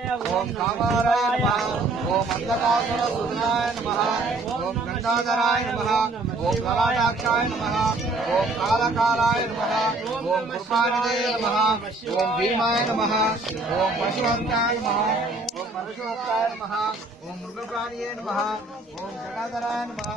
ओम कामाराय नमः। ओम अंधकासुर सुदनाय नमः। ओम गंगाधराय नमः। ओम ललाटाक्षाय नमः। ओम कालकालाय नमः। ओम कृपानिधये नमः। ओम भीमाय नमः। ओम पशुहस्ताय नमः। ओम परशुहस्ताय नमः। ओम मृगप्राणिये नमः। ओम जटाधराय नमः।